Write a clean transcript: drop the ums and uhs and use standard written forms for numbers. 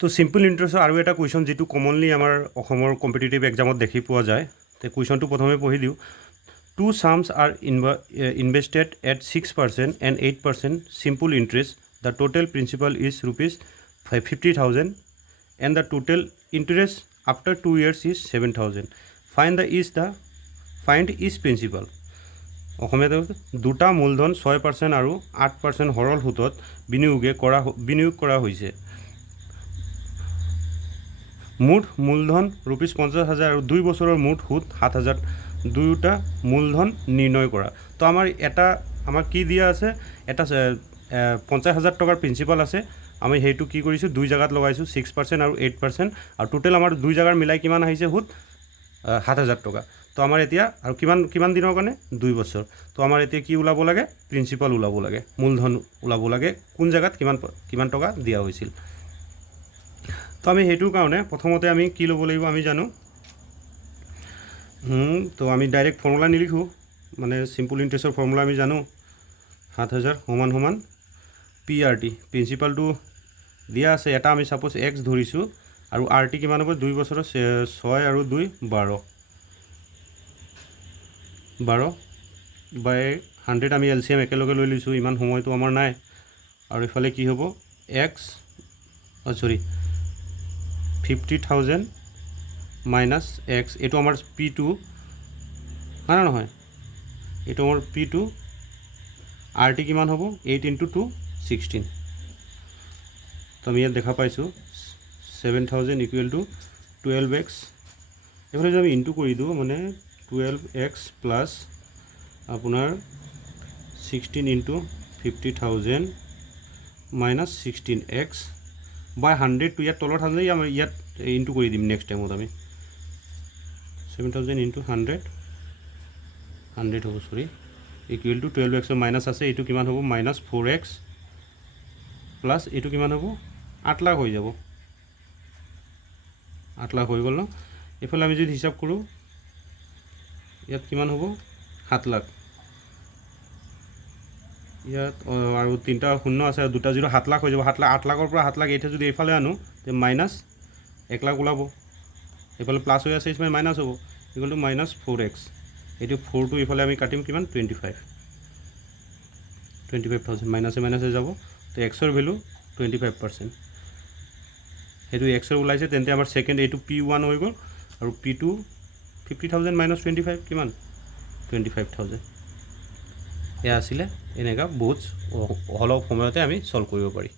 তো সিম্পল ইন্টাৰেষ্টৰ আৰু এটা কুৱেশ্যন যিটো কমনলি আমাৰ অসমৰ কম্পিটিটিভ এক্সামত দেখি পোৱা যায়। তো কুৱেশ্যনটো প্ৰথমে পঢ়ি দিওঁ। Two sums are invested at 6% and 8% simple interest. The total principal is rupees 50,000 and the total interest after 2 years is 7,000. Find is principal. অসমীয়াত দুটা মূলধন 6% আৰু 8% সৰল সুতত বিনিয়োগ কৰা হৈছে। মুঠ মূলধন ৰুপিজ 50,000 আৰু 2 বছৰৰ মুঠ সুত 7,000, দুয়োটা মূলধন নিৰ্ণয় কৰা। তো আমাৰ কি দিয়া আছে, এটা 50,000 টকাৰ প্ৰিন্সিপাল আছে। আমি সেইটো কি কৰিছোঁ, দুই জাগাত লগাইছোঁ 6% আৰু 8%, আৰু টোটেল আমাৰ দুই জাগাৰ মিলাই কিমান আহিছে সুত 7,000 টকা। তো আমাৰ এতিয়া আৰু কিমান দিনৰ কাৰণে, 2 বছৰ। তো আমাৰ এতিয়া কি ওলাব লাগে, প্ৰিন্সিপাল ওলাব লাগে, মূলধন ওলাব লাগে, কোন জাগাত কিমান টকা দিয়া হৈছিল। তো আমি সেইটোৰ কাৰণে প্ৰথমতে আমি কি ল'ব লাগিব আমি জানো। তো আমি ডাইৰেক্ট ফৰ্মুলা নিলিখোঁ, মানে চিম্পল ইণ্টাৰেষ্টৰ ফৰ্মুলা আমি জানো। 7,000 সমান PRT, প্ৰিন্সিপালটো দিয়া আছে। এটা আমি ছাপ'জ এক্স ধৰিছোঁ, আৰু RT কিমান হ'ব, 2 বছৰৰ 6 আৰু 2 12 বাই 100 আমি LCM একেলগে লৈ লৈছোঁ, ইমান সময়টো আমাৰ নাই। আৰু ইফালে কি হ'ব, 50,000 মাইনাছ এক্স, এইটো আমাৰ P2 হয় নহয়, এইটো আমাৰ P2। RT কিমান হ'ব, 8 × 2 16। তো আমি ইয়াত দেখা পাইছোঁ 7,000 = 12x। এইফালে যদি আমি ইনটু কৰি দিওঁ, মানে 12x প্লাছ আপোনাৰ 16 × 50,000 মাইনাছ 16x বাই 100। ইয়াত তলত আছে, আমি ইয়াত ইনটু কৰি দিম নেক্সট টাইমত। আমি 7,000 × 100 হ'ব, সৰি, = 12x মাইনাছ আছে, এইটো কিমান হ'ব, মাইনাছ 4x প্লাছ এইটো কিমান হ'ব, 8 লাখ হৈ যাব। 8 লাখ হৈ গ'ল ন। এইফালে আমি যদি হিচাপ কৰোঁ, ইয়াত কিমান হ'ব, 7 লাখ। ইয়াত আৰু 3টা শূন্য আছে, আৰু 2টা 0, 7 লাখ হৈ যাব। 8 লাখৰ পৰা 7 লাখ এইটো যদি এইফালে আনো, তে মাইনাছ 1 লাখ ওলাব। এইফালে প্লাছ হৈ আছে, এইফালে মাইনাছ হ'ব, = মাইনাছ 4x। এইটো 4টো এইফালে আমি কাটিম কিমান, 25,000 মাইনাছে যাব। তো এক্সৰ ভেলু 25%। সেইটো এক্সৰ ওলাইছে, তেন্তে আমাৰ ছেকেণ্ড এইটো P1 হৈ গ'ল, আৰু P2 50,000 মাইনাছ 25 কিমান, 25,000। এয়া আছিলে। এনেকুৱা বহুত অলপ সময়তে আমি ছল্ভ কৰিব পাৰি।